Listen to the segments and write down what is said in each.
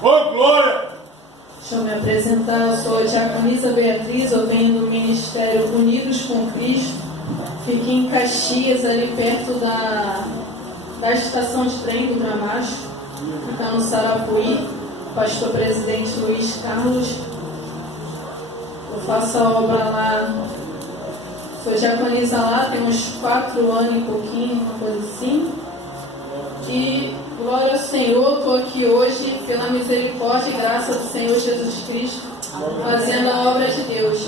Oh, glória! Deixa eu me apresentar, eu sou a diaconisa Beatriz, eu venho do Ministério Unidos com Cristo. Fiquei em Caxias, ali perto da estação de trem do Gramacho, fica no Sarapuí, pastor presidente Luiz Carlos. Eu faço a obra lá, sou diaconisa lá, tem uns 4 anos e pouquinho, uma coisa assim. E glória ao Senhor, estou aqui hoje pela misericórdia e graça do Senhor Jesus Cristo, fazendo a obra de Deus.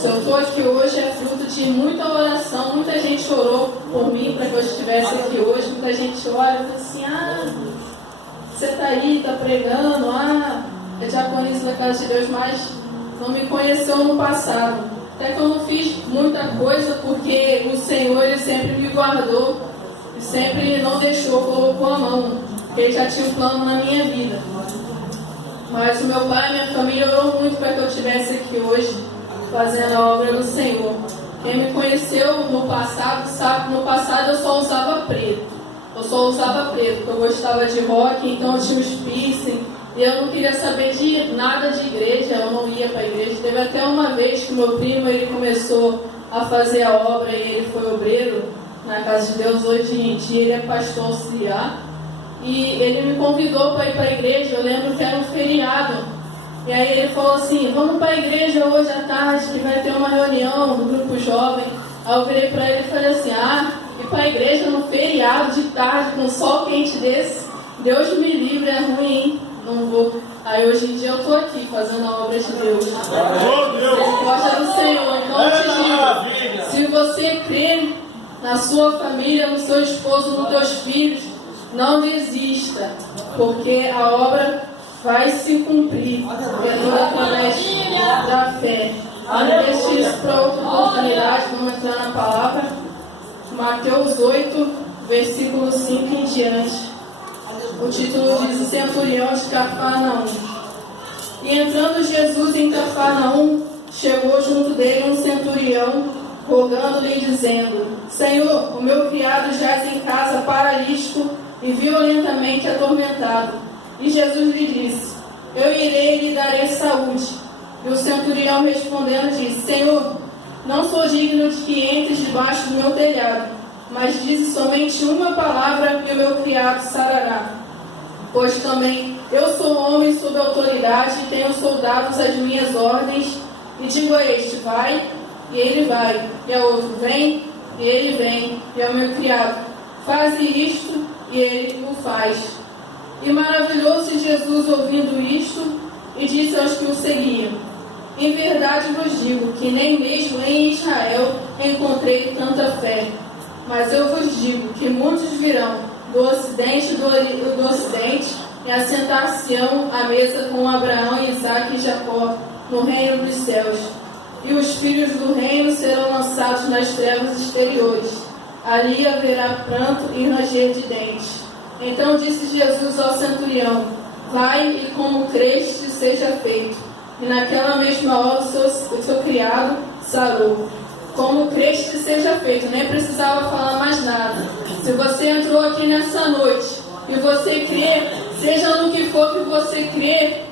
Se eu estou aqui hoje é fruto de muita oração, muita gente orou por mim para que eu estivesse aqui hoje, muita gente olha e fala assim, você está aí, está pregando, é diaconisa da casa de Deus, mas não me conheceu no passado. Até que eu não fiz muita coisa, porque o Senhor ele sempre me guardou, e sempre não deixou, colocou a mão, porque Ele já tinha um plano na minha vida. Mas o meu pai e minha família orou muito para que eu estivesse aqui hoje, fazendo a obra do Senhor. Quem me conheceu no passado, sabe que no passado eu só usava preto. Porque eu gostava de rock, então eu tinha os piercing, e eu não queria saber de nada de igreja, eu não ia para a igreja. Teve até uma vez que meu primo ele começou a fazer a obra e ele foi obreiro na casa de Deus. Hoje em dia ele é pastor auxiliar e ele me convidou para ir para a igreja. Eu lembro que era um feriado e aí ele falou assim, vamos para a igreja hoje à tarde que vai ter uma reunião do grupo jovem. Aí eu virei para ele e falei assim, ir para a igreja no feriado de tarde com sol quente desse, Deus me livre, é ruim, hein? Não vou. Aí hoje em dia eu estou aqui fazendo a obra de Deus. Gosta do Senhor. Então eu te digo, se você crê na sua família, no seu esposo, nos teus filhos, não desista, porque a obra vai se cumprir, porque é toda através da fé. Não deixe isso para outra oportunidade, vamos entrar na palavra. Mateus 8, versículo 5 em diante. O título diz: o centurião de Cafarnaum. E entrando Jesus em Cafarnaum, chegou junto dele um centurião, rogando-lhe, dizendo: Senhor, o meu criado jaz em casa paralítico e violentamente atormentado. E Jesus lhe disse: eu irei e lhe darei saúde. E o centurião respondendo disse: Senhor, não sou digno de que entres debaixo do meu telhado, mas dize somente uma palavra e o meu criado sarará. Pois também eu sou homem sob autoridade e tenho soldados às minhas ordens, e digo a este: vai, e ele vai, e ao outro: vem, e ele vem, e ao meu criado: faze isto, e ele o faz. E maravilhou-se Jesus ouvindo isto, e disse aos que o seguiam: em verdade vos digo que nem mesmo em Israel encontrei tanta fé. Mas eu vos digo que muitos virão do ocidente e do ocidente e assentar-se-ão à mesa com Abraão, Isaque e Jacó no reino dos céus. E os filhos do reino serão lançados nas trevas exteriores. Ali haverá pranto e ranger de dentes. Então disse Jesus ao centurião: vai e como creste seja feito. E naquela mesma hora o seu criado sarou. Como creste seja feito, nem precisava falar mais nada. Se você entrou aqui nessa noite e você crê, seja no que for que você crê,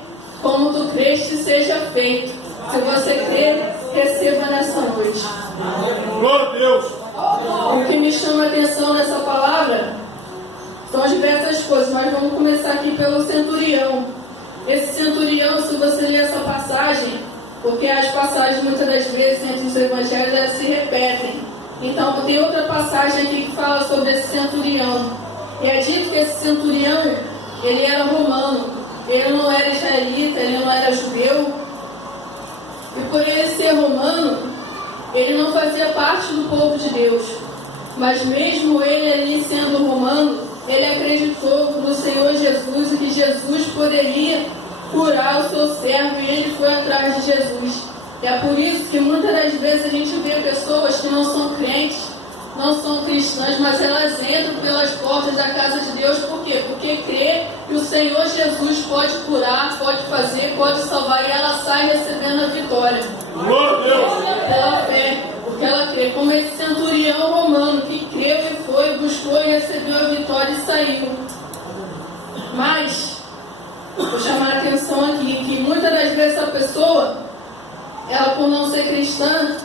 como tu creste seja feito. Se você crê, receba nessa noite. Glória a Deus. O que me chama a atenção nessa palavra são diversas coisas, mas vamos começar aqui pelo centurião. Esse centurião, se você ler essa passagem, porque as passagens muitas das vezes entre os evangelhos elas se repetem. Então tem outra passagem aqui que fala sobre esse centurião. E é dito que esse centurião, ele era romano, ele não era israelita, ele não era judeu. E por ele ser romano, ele não fazia parte do povo de Deus. Mas mesmo ele ali sendo romano, ele acreditou no Senhor Jesus e que Jesus poderia curar o seu servo, e ele foi atrás de Jesus. E é por isso que muitas das vezes a gente vê pessoas que não são crentes, não são cristãs, mas elas entram pelas portas da casa de Deus. Por quê? Porque crê que o Senhor Jesus pode curar, pode fazer, pode salvar, e ela sai recebendo a vitória. Glória a Deus. Pela fé, porque ela crê, como esse centurião romano que creu e foi, buscou e recebeu a vitória e saiu. Mas Vou chamar a atenção aqui que muitas das vezes a pessoa, ela por não ser cristã,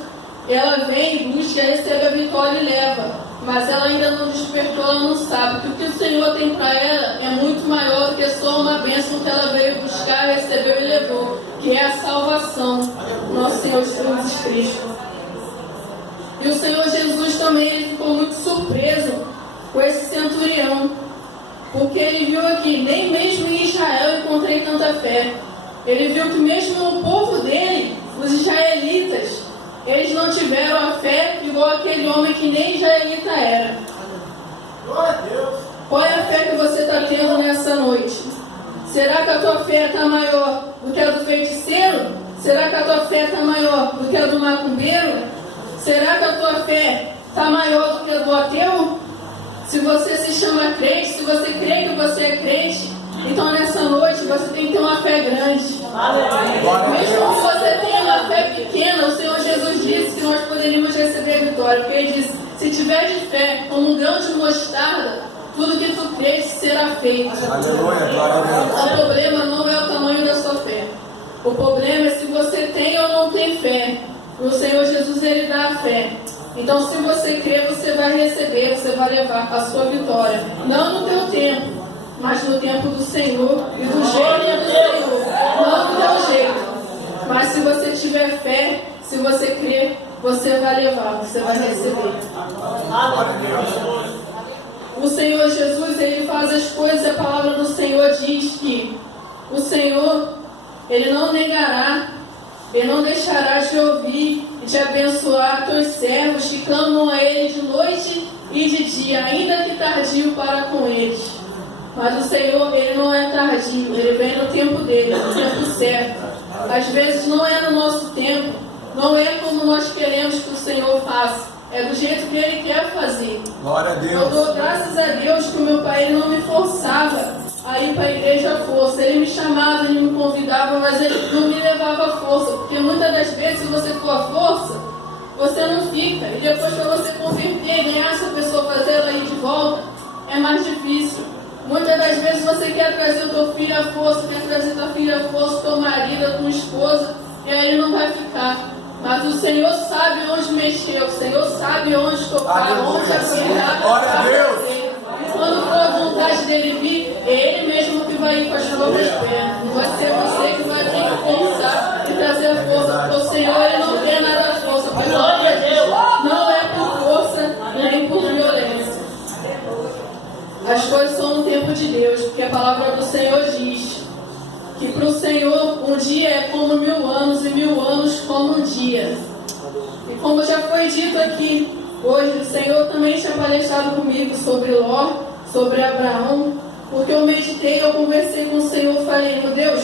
ela vem, busca, recebe a vitória e leva. Mas ela ainda não despertou, ela não sabe que o que o Senhor tem para ela é muito maior do que só uma bênção que ela veio buscar, recebeu e levou, que é a salvação, nosso Senhor Jesus Cristo. E o Senhor Jesus também ele ficou muito surpreso com esse centurião, porque ele viu aqui, nem mesmo em Israel encontrei tanta fé. Ele viu que mesmo o povo dele, os israelitas, eles não tiveram a fé igual aquele homem que nem israelita era. Glória a Deus. Qual é a fé que você está tendo nessa noite? Será que a tua fé está maior do que a do feiticeiro? Será que a tua fé está maior do que a do macumbeiro? Será que a tua fé está maior do que a do ateu? Se você se chama crente, se você crê que você é crente, então nessa noite você tem que ter uma fé grande. Mesmo que você tenha uma fé pequena, o Senhor Jesus disse que nós poderíamos receber a vitória. Porque Ele disse, se tiver de fé como um grão de mostarda, tudo que tu crês será feito. O problema não é o tamanho da sua fé. O problema é se você tem ou não tem fé. O Senhor Jesus, Ele dá a fé. Então se você crer, você vai receber, você vai levar a sua vitória. Não no teu tempo, mas no tempo do Senhor e do jeito do Senhor, não do teu jeito. Mas se você tiver fé, se você crer, você vai levar, você vai receber. O Senhor Jesus, Ele faz as coisas, a palavra do Senhor diz que o Senhor, Ele não negará, Ele não deixará de ouvir e de abençoar teus servos que clamam a Ele de noite e de dia, ainda que tardio para com eles. Mas o Senhor, Ele não é tardio, Ele vem no tempo dEle, no tempo certo. Às vezes não é no nosso tempo, não é como nós queremos que o Senhor faça, é do jeito que Ele quer fazer. Glória a Deus. Eu dou graças a Deus que o meu pai ele não me forçava a ir para a igreja à força. Ele me chamava, Ele me convidava, mas Ele não me levava à força, porque muitas das vezes, se você for à força, você não fica. E depois para você converter, ganhar essa pessoa, fazer ela ir de volta, é mais difícil. Muitas das vezes você quer trazer o teu filho à força, quer trazer tua filha à força, teu marido, a tua esposa, e aí ele não vai ficar. Mas o Senhor sabe onde mexer, o Senhor sabe onde tocar, onde apertar. Glória a Deus. E quando for a vontade dele vir, é Ele mesmo que vai ir com as próprias pernas. Não vai ser você que vai ter que forçar e trazer a força, porque o Senhor Ele não quer nada da força. Porque não é por força nem por violência. As coisas são no tempo de Deus, porque a palavra do Senhor diz que para o Senhor um dia é como 1000 anos e 1000 anos como um dia. E como já foi dito aqui, hoje o Senhor também tinha palestrado comigo sobre Ló, sobre Abraão, porque eu meditei, eu conversei com o Senhor, falei, meu Deus,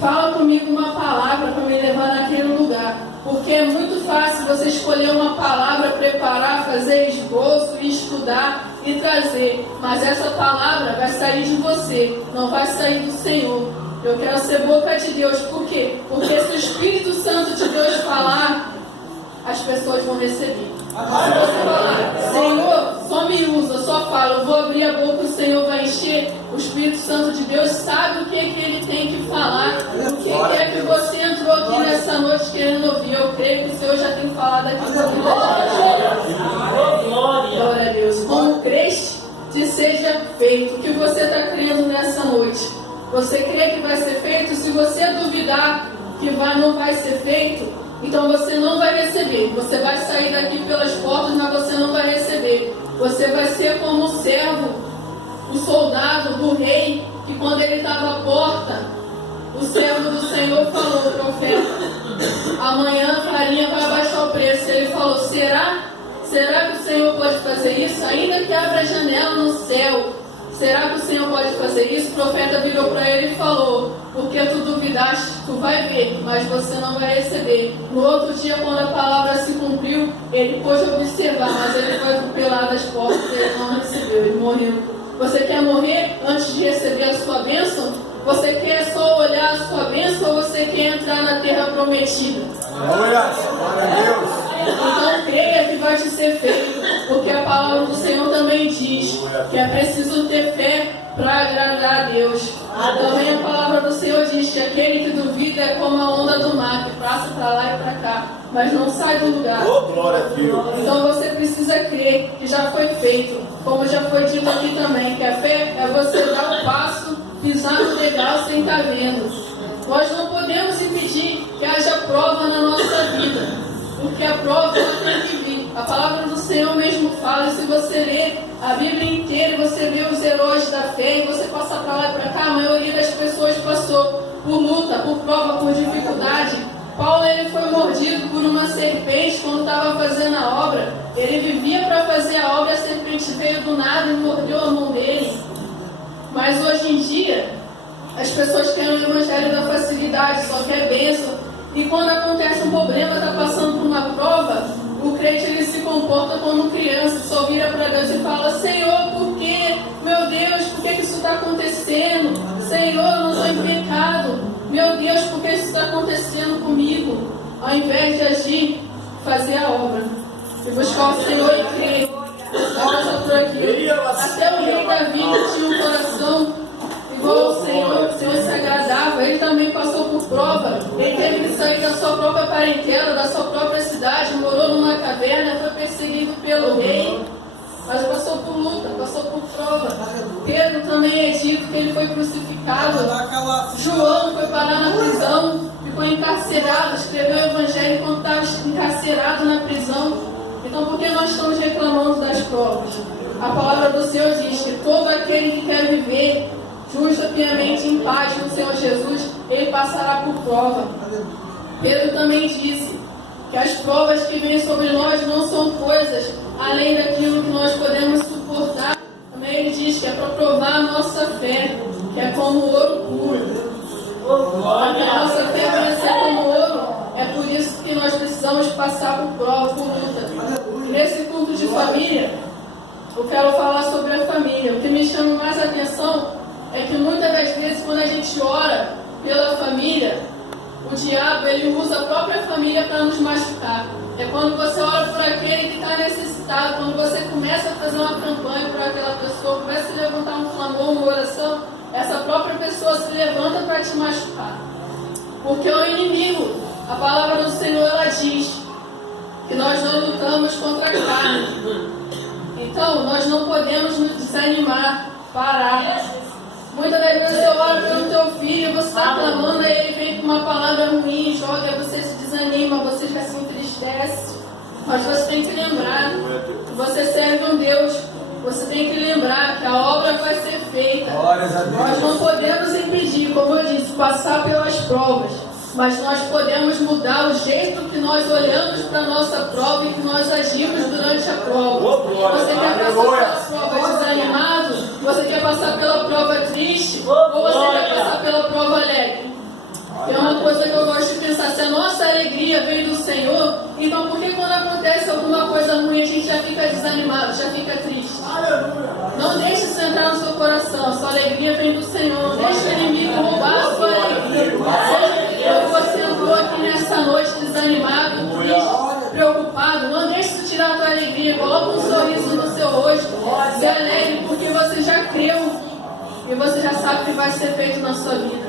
fala comigo uma palavra para me levar naquele lugar. Porque é muito fácil você escolher uma palavra, preparar, fazer esboço, estudar e trazer. Mas essa palavra vai sair de você, não vai sair do Senhor. Eu quero ser boca de Deus. Por quê? Porque se o Espírito Santo de Deus falar, as pessoas vão receber. Se você falar, Senhor, só me usa, só fala, eu vou abrir a boca, o Senhor vai encher. O Espírito Santo de Deus sabe o que Ele tem que falar. O que é que você entrou aqui nessa noite querendo ouvir? Eu creio que o Senhor já tem falado aqui sobre glória a Deus. Como creste, te seja feito. O que você está crendo nessa noite? Você crê que vai ser feito? Se você duvidar que não vai ser feito, então você não vai receber. Você vai sair daqui pelas portas, mas você não vai receber. Você vai ser como o servo, o soldado do rei, que quando ele estava à porta, o servo do Senhor falou, profeta, amanhã a farinha vai baixar o preço. Ele falou, será que o Senhor pode fazer isso? Ainda que abra a janela no céu, será que o Senhor pode fazer isso? O profeta virou para ele e falou, porque tu duvidaste, tu vai ver, mas você não vai receber. No outro dia, quando a palavra se cumpriu, ele pôde observar, mas ele foi atropelado às portas e ele não recebeu, ele morreu. Você quer morrer antes de receber a sua bênção? Você quer só olhar a sua bênção ou você quer entrar na terra prometida? Glória a Deus. Então creia que vai te ser feito, porque a palavra do Senhor também diz que é preciso ter fé para agradar a Deus. Também a palavra do Senhor diz que aquele que duvida é como a onda do mar, que passa para lá e para cá, mas não sai do lugar. Oh, glória a Deus. Então você precisa crer que já foi feito, como já foi dito aqui também, que a fé é você dar o passo, pisar no degrau sem estar vendo. Nós não podemos impedir que haja prova na nossa vida, porque a prova ela tem que vir. A palavra do Senhor mesmo fala, e se você ler a Bíblia inteira, você vê os heróis da fé, e você passar para lá e para cá, a maioria das pessoas passou por luta, por prova, por dificuldade. Paulo ele foi mordido por uma serpente quando estava fazendo a obra. Ele vivia para fazer a obra, a serpente veio do nada e mordeu a mão dele. Mas hoje em dia, as pessoas querem o evangelho da facilidade, só quer bênção. E quando acontece um problema, está passando por uma prova, o crente ele se comporta como criança, só vira para Deus e fala: Senhor, por quê? Meu Deus, por que isso está acontecendo? Senhor, eu não estou em pecado. Meu Deus, por que isso está acontecendo comigo? Ao invés de agir, fazer a obra e buscar o Senhor e crer. Olha por aqui. Até o rei Davi tinha um coração igual ao Senhor, o Senhor se agradava. Ele também passou por prova. Ele teve que sair da sua própria parentela, da sua própria cidade, morou numa caverna, foi perseguido pelo rei, mas passou por luta, passou por prova. Pedro também é dito que ele foi crucificado. João foi parar na prisão, ficou encarcerado, escreveu o evangelho enquanto estava encarcerado na prisão. Então por que nós estamos reclamando das provas? A palavra do Senhor diz que todo aquele que quer viver justo, piamente, em paz com o Senhor Jesus, ele passará por prova. Pedro também disse que as provas que vêm sobre nós não são coisas além daquilo que nós podemos suportar. Também ele diz que é para provar a nossa fé, que é como ouro puro. A nossa fé vai ser como ouro. É por isso que nós precisamos passar por prova, por luta. Nesse culto de família, eu quero falar sobre a família. O que me chama mais a atenção é que muitas das vezes, quando a gente ora pela família, o diabo ele usa a própria família para nos machucar. É quando você ora por aquele que está necessitado, quando você começa a fazer uma campanha para aquela pessoa, começa a levantar um clamor, uma oração, essa própria pessoa se levanta para te machucar. Porque o inimigo, a palavra do Senhor, ela diz que nós não lutamos contra a carne. Então, nós não podemos nos desanimar, parar. Muitas das vezes você ora pelo teu filho, você está clamando, aí ele vem com uma palavra ruim, joga, você se desanima, você já se entristece. Mas você tem que lembrar que você serve um Deus. Você tem que lembrar que a obra vai ser feita. Nós não podemos impedir, como eu disse, passar pelas provas. Mas nós podemos mudar o jeito que nós olhamos para a nossa prova e que nós agimos durante a prova. Você quer passar pela prova desanimado? Você quer passar pela prova triste? Ou você quer passar pela prova alegre? É uma coisa que eu gosto de pensar. Se a nossa alegria vem do Senhor, então por que quando acontece alguma coisa ruim a gente já fica desanimado, já fica triste? Não deixe isso entrar no seu coração. A sua alegria vem do Senhor. Não deixe o inimigo roubar a sua alegria. Seja que você entrou aqui nessa noite desanimado, triste, preocupado, não deixe isso tirar a tua alegria. Coloque um sorriso no seu rosto. Se alegre porque você já creu e você já sabe que vai ser feito na sua vida.